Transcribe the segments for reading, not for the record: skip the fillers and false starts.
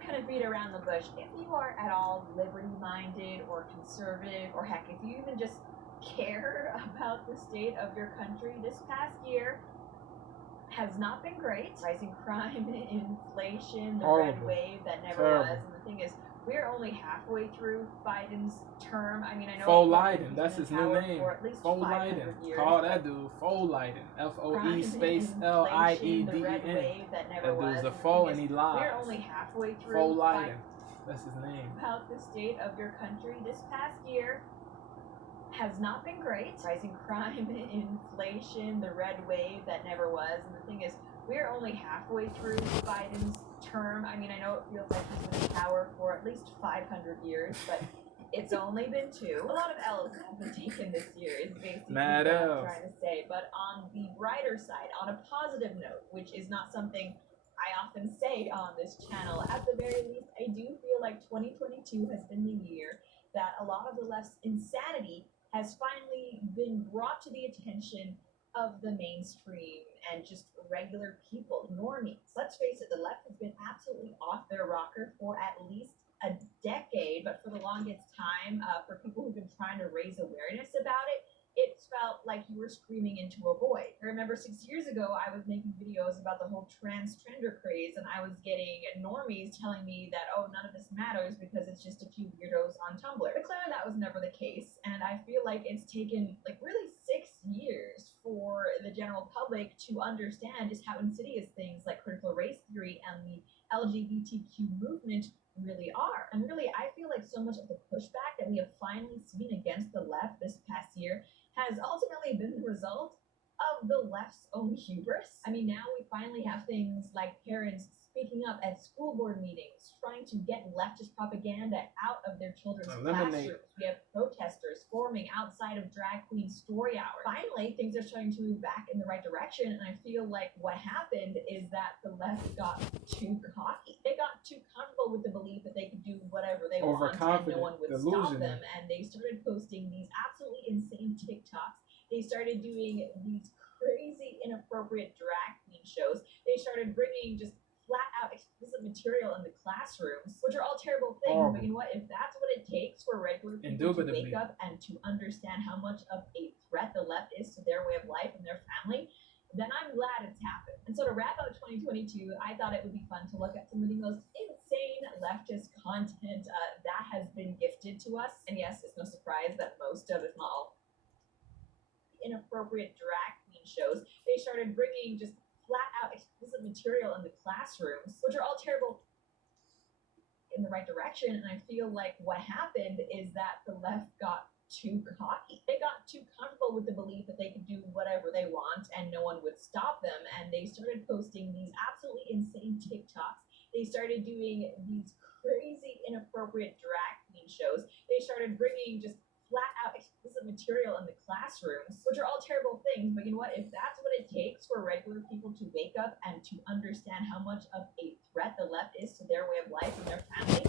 not going to beat around the bush. If you are at all liberty-minded or conservative, or heck, if you even just care about the state of your country, this past year has not been great. Rising crime, inflation, the red wave that never was. And the thing is, we're only halfway through Biden's term. I mean, I know Foliden, that's his new name. Foliden. Call that dude Foliden. F-O-E space L-I-E-D-E-N. That dude's a foe and he lies. We're only halfway through Foliden. That's his name. About the state of your country this past year has not been great. Rising crime, inflation, the red wave that never was. And the thing is, we're only halfway through Biden's term. I mean, I know it feels like he's been in power for at least 500 years, but it's only been 2. A lot of L's have been taken this year is basically what I'm trying to say. But on the brighter side, on a positive note, which is not something I often say on this channel, at the very least, I do feel like 2022 has been the year that a lot of the left's insanity has finally been brought to the attention of the mainstream and just regular people, normies. Let's face it, the left has been absolutely off their rocker for at least a decade, but for the longest time, for people who've been trying to raise awareness about it, it felt like you were screaming into a void. I remember 6 years ago, I was making videos about the whole transgender craze, and I was getting normies telling me that, oh, none of this matters because it's just a few weirdos on Tumblr. But clearly that was never the case, and I feel like it's taken like really 6 years for the general public to understand just how insidious things like critical race theory and the LGBTQ movement really are. And really, I feel like so much of the pushback that we have finally seen against the left this past year has ultimately been the result of the left's own hubris. I mean, now we finally have things like parents speaking up at school board meetings, trying to get leftist propaganda out of their children's classrooms. We have protesters forming outside of drag queen story hours. Finally, things are starting to move back in the right direction, and I feel like what happened is that the left got too cocky. They got too comfortable with the belief that they could do whatever they want and no one would stop them, and they started posting these absolutely insane TikToks. They started doing these crazy, inappropriate drag queen shows. They started bringing just flat out explicit material in the classrooms, which are all terrible things. But you know what? If that's what it takes for regular people to wake up and to understand how much of a threat the left is to their way of life and their family, then I'm glad it's happened. And so to wrap up 2022, I thought it would be fun to look at some of the most insane leftist content that has been gifted to us. And yes, it's no surprise that most of, if not all, inappropriate drag queen shows, they started bringing just flat out explicit material in the classrooms, which are all terrible in the right direction. And I feel like what happened is that the left got too cocky. They got too comfortable with the belief that they could do whatever they want and no one would stop them. And they started posting these absolutely insane TikToks. They started doing these crazy, inappropriate drag queen shows. They started bringing just flat out explicit material in the classrooms, which are all terrible things. But you know what? If that's what it takes for regular people to wake up and to understand how much of a threat the left is to their way of life and their family,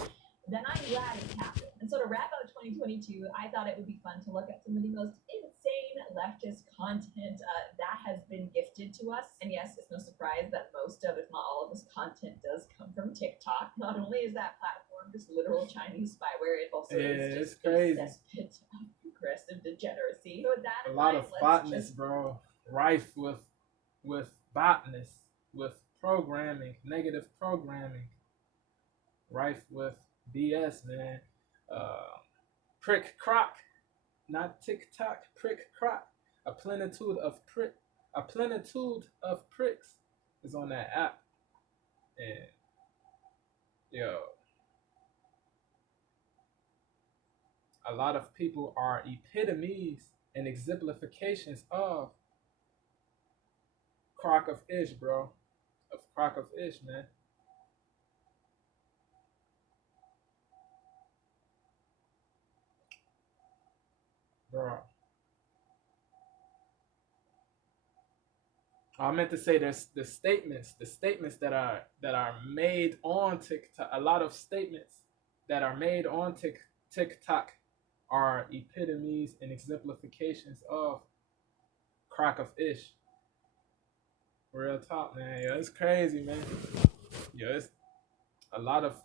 then I'm glad it's happened. And so to wrap up 2022, I thought it would be fun to look at some of the most insane leftist content that has been gifted to us. And yes, it's no surprise that most of, if not all of this content does come from TikTok. Not only is that platform just literal Chinese spyware, it also is just crazy. A cesspit of progressive degeneracy. So with that in a lot mind, of botness, bro. Rife with botness, with programming, negative programming. Rife with BS, man. Prick Crock, not TikTok. Prick Crock. A plenitude of pricks is on that app, and yo, a lot of people are epitomes and exemplifications of Crock of Ish, bro. Of Crock of Ish, man. Bro. I meant to say there's the statements that are made on TikTok. A lot of statements that are made on TikTok are epitomes and exemplifications of Crock of Ish. Real talk, man. Yo, it's crazy, man. Yo, it's a lot of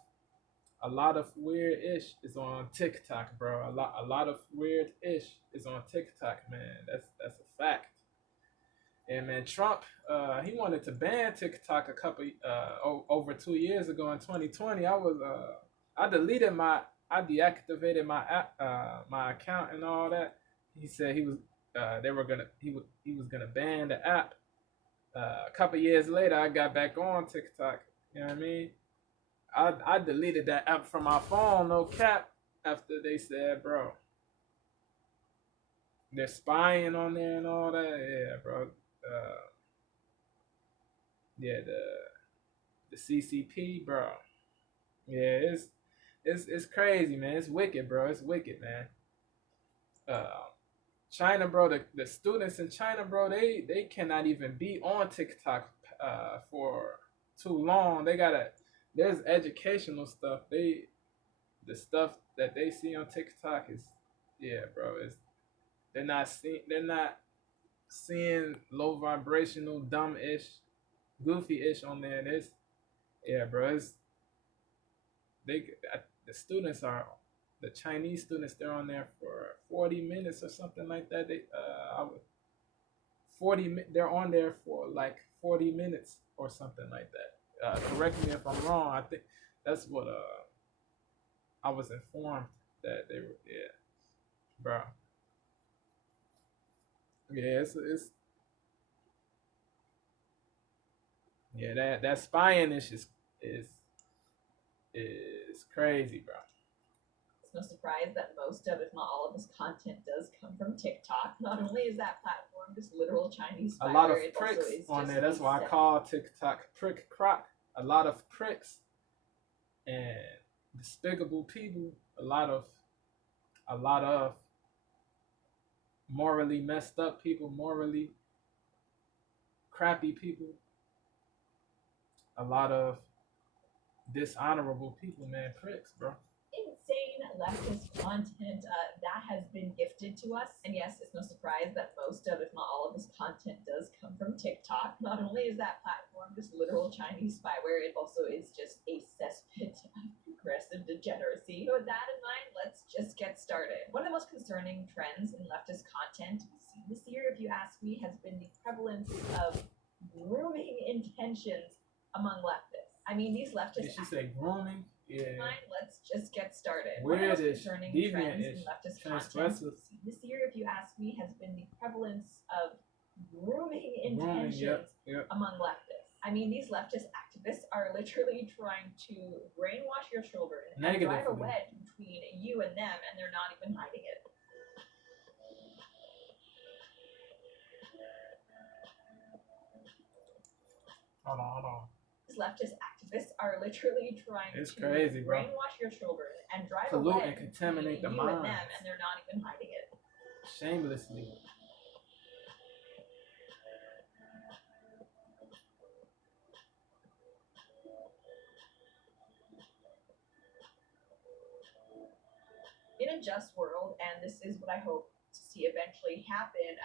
A lot of weird ish is on TikTok, bro. A lot of weird ish is on TikTok, man. That's a fact. And man, Trump, he wanted to ban TikTok over 2 years ago in 2020. I deactivated my app, my account and all that. He said he was gonna ban the app. A couple years later, I got back on TikTok. You know what I mean? I deleted that app from my phone, no cap. After they said, bro, they're spying on there and all that. Yeah, bro. Yeah, the CCP, bro. Yeah, it's crazy, man. It's wicked, bro. It's wicked, man. China, bro. The students in China, bro. They cannot even be on TikTok for too long. There's educational stuff. The stuff that they see on TikTok is, yeah, bro. They're not seeing low vibrational, dumb ish, goofy ish on there. Yeah, bro. They the students are the Chinese students. They're on there for 40 minutes or something like that. They're on there for like 40 minutes or something like that. Correct me if I'm wrong. I think that's what I was informed that they were. Yeah, bro. Yeah, it's yeah, that spying is crazy, bro. It's no surprise that most of, if not all of this content does come from TikTok. Not only is that platform just literal Chinese spyware, A lot of it pricks also is on just there. That's why I call TikTok prick crock. A lot of pricks and despicable people. A lot of morally messed up people, morally crappy people. A lot of dishonorable people, man. Pricks, bro. insane leftist content that has been gifted to us. And yes, it's no surprise that most of, if not all of this content does come from TikTok. Not only is that platform just literal Chinese spyware, it also is just a cesspit of progressive degeneracy. So with that in mind, let's just get started. One of the most concerning trends in leftist content we've seen this year, if you ask me, has been the prevalence of grooming intentions among leftists. I mean, these leftists. Did she say grooming? Yeah. Let's just get started. Weird One of the most ish, concerning deviant trends ish, in leftist transgressive. content this year, if you ask me, has been the prevalence of grooming Grooming, intentions yep. among leftists. I mean, these leftist activists are literally trying to brainwash your children and drive a wedge between you and them, and they're not even hiding it. Hold on. These leftist activists are literally trying to crazy, bro. brainwash your children and drive a Pollute wedge and contaminate the between you and minds. them, and they're not even hiding it. Shamelessly. In a just world, and this is what I hope to see eventually happen,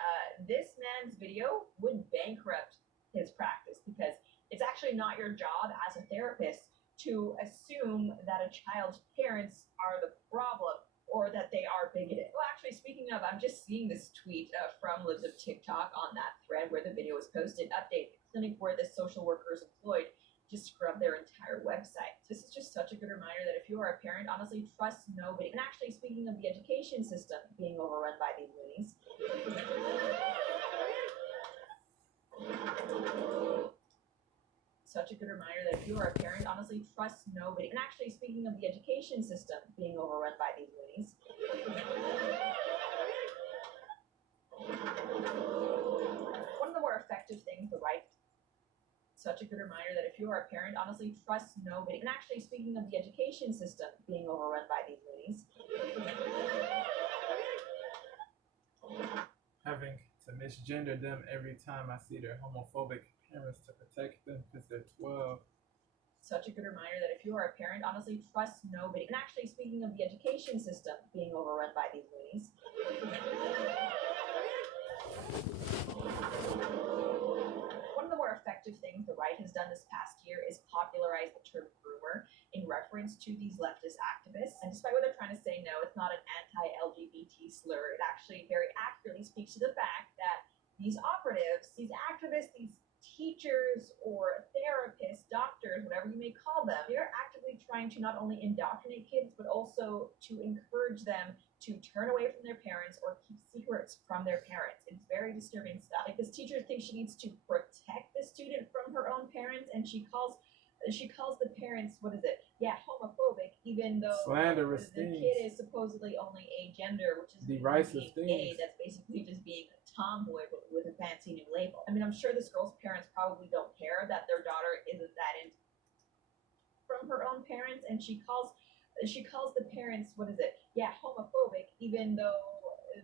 this man's video would bankrupt his practice, because it's actually not your job as a therapist to assume that a child's parents are the problem or that they are bigoted. Well, actually, speaking of, I'm just seeing this tweet from Libs of TikTok on that thread where the video was posted. Update: the clinic where this social worker is employed just scrub their entire website. This is just such a good reminder that if you are a parent, honestly, trust nobody. And actually, speaking of the education system being overrun by these loonies, such a good reminder that if you are a parent, honestly, trust nobody. And actually, speaking of the education system being overrun by these loonies, one of the more effective things the right. Such a good reminder that if you are a parent, honestly, trust nobody. And actually, speaking of the education system being overrun by these loonies, having to misgender them every time I see their homophobic parents to protect them because they're 12. Such a good reminder that if you are a parent, honestly, trust nobody. And actually, speaking of the education system being overrun by these loonies, one of the more effective things the right has done this past year is popularize the term groomer in reference reference to these leftist activists. And despite what they're trying to say, no, it's not an anti-LGBT slur. It actually very accurately speaks to the fact that these operatives, these activists, these teachers or therapists, doctors, whatever you may call them, they're actively trying to not only indoctrinate kids, but also to encourage them to turn away from their parents or keep secrets from their parents. It's very disturbing stuff. Like, this teacher thinks she needs to protect the student from her own parents, and she calls the parents, what is it? Yeah, homophobic, even though Slanderous the things. kid is supposedly only agender, which is Derisive being gay. things. That's basically just being a tomboy but with a fancy new label. I mean, I'm sure this girl's parents probably don't care that their daughter isn't that into from her own parents, and she calls the parents, what is it? Yeah, homophobic, even though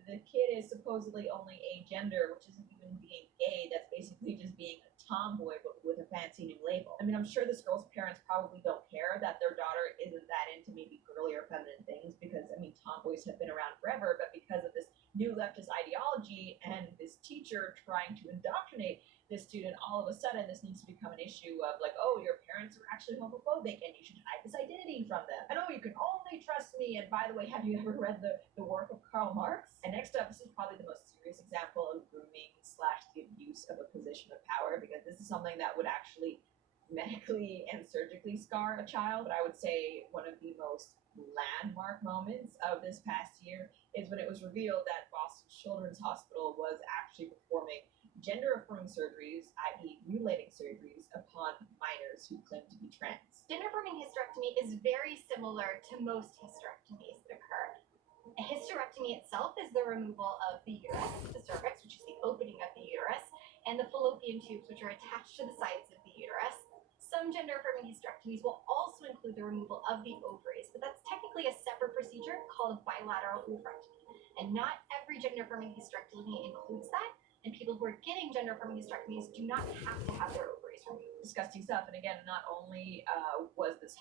the kid is supposedly only agender, which isn't even being gay. That's basically just being a tomboy but with a fancy new label. I mean, I'm sure this girl's parents probably don't care that their daughter isn't that into maybe girly or feminine things, because I mean, tomboys have been around forever, but because of this new leftist ideology and this teacher trying to indoctrinate this student, all of a sudden this needs to become an issue of like, oh, your parents are actually homophobic and you should hide this identity from them. And oh, you can only trust me. And by the way, have you ever read the work of Karl Marx? And next up, this is probably the most serious example of grooming / the abuse of a position of power, because this is something that would actually medically and surgically scar a child. But I would say one of the most landmark moments of this past year is when it was revealed that Boston Children's Hospital was actually performing gender-affirming surgeries, i.e. mutilating surgeries, upon minors who claim to be trans. Gender-affirming hysterectomy is very similar to most hysterectomies that occur. A hysterectomy itself is the removal of the uterus, the cervix, which is the opening of the uterus, and the fallopian tubes, which are attached to the sides of the uterus. Some gender-affirming hysterectomies will also include the removal of the ovaries, but that's technically a separate procedure called a bilateral oophorectomy. And not every gender-affirming hysterectomy includes that, and people who are getting gender-affirming hysterectomies do not have to have their ovaries removed. Disgusting stuff. And again, not only was this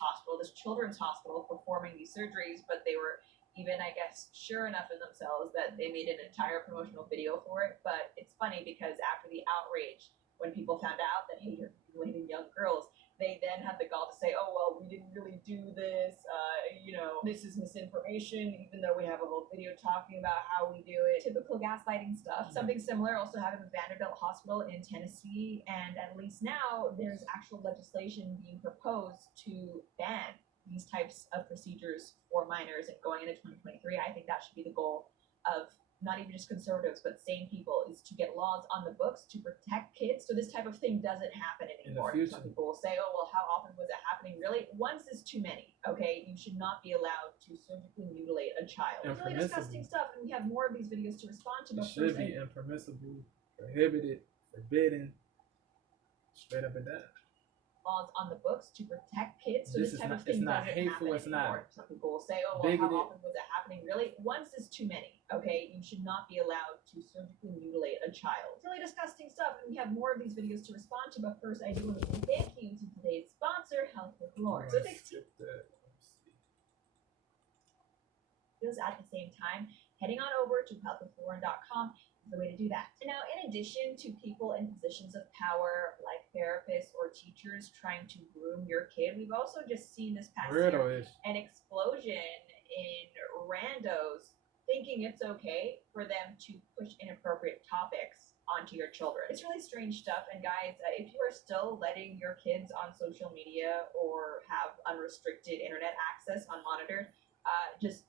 children's hospital, performing these surgeries, but they were even, I guess, sure enough in themselves that they made an entire promotional video for it. But it's funny because after the outrage, when people found out that, hey, you're mutilating young girls, they then had the gall to say, oh, well, we didn't really do this, this is misinformation, even though we have a whole video talking about how we do it. Typical gaslighting stuff. Something similar also happened with Vanderbilt Hospital in Tennessee, and at least now there's actual legislation being proposed to ban these types of procedures for minors. And going into 2023, I think that should be the goal of not even just conservatives, but sane people, is to get laws on the books to protect kids so this type of thing doesn't happen anymore. Some people will say, oh, well, how often was it happening? Really? Once is too many, okay? You should not be allowed to surgically mutilate a child. It's really disgusting stuff, and we have more of these videos to respond to. It should be impermissible, prohibited, forbidden, straight up and down. Laws on the books to protect kids so this type of it's thing not doesn't hateful, happen it's anymore. not Some people will say, oh, well, bigoted. how often was it happening? Really? Once is too many, okay? You should not be allowed to surgically mutilate a child. It's really disgusting stuff, and we have more of these videos to respond to, but first I do want to say thank you to today's sponsor, Health with Lore. So thanks to at the same time, heading on over to healthwithlauren.com is the way to do that. And now, in addition to people in positions of power like therapists or teachers trying to groom your kid, we've also just seen this past year an explosion in randos thinking it's okay for them to push inappropriate topics onto your children. It's really strange stuff. And guys, if you are still letting your kids on social media or have unrestricted internet access unmonitored, just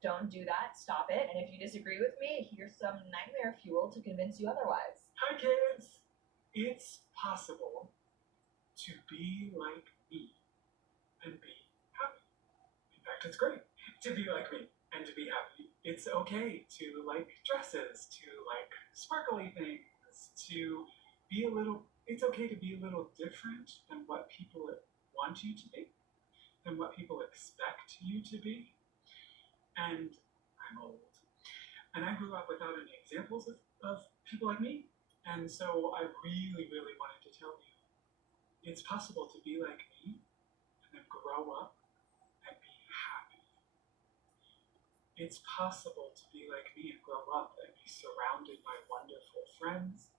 don't do that. Stop it. And if you disagree with me, here's some nightmare fuel to convince you otherwise. Hi kids! It's possible to be like me and be happy. In fact, it's great to be like me and to be happy. It's okay to like dresses, to like sparkly things, to be it's okay to be a little different than what people want you to be, than what people expect you to be. And I'm old. And I grew up without any examples of people like me. And so I really, really wanted to tell you, it's possible to be like me and then grow up and be happy. It's possible to be like me and grow up and be surrounded by wonderful friends,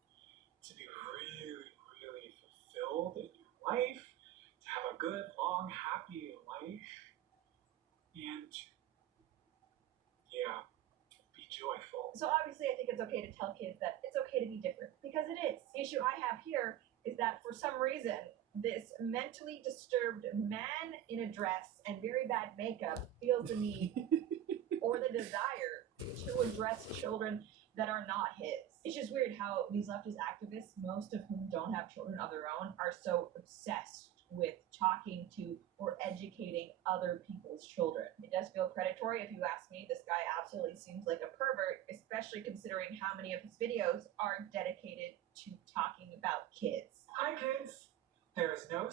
to be really, really fulfilled in your life, to have a good, long, happy life. and yeah, be joyful. So obviously I think it's okay to tell kids that it's okay to be different, because it is. The issue I have here is that for some reason, this mentally disturbed man in a dress and very bad makeup feels the need or the desire to address children that are not his. It's just weird how these leftist activists, most of whom don't have children of their own, are so obsessed with talking to or educating other people's children. It does feel predatory if you ask me. This guy absolutely seems like a pervert, especially considering how many of his videos are dedicated to talking about kids. Hi kids! There is no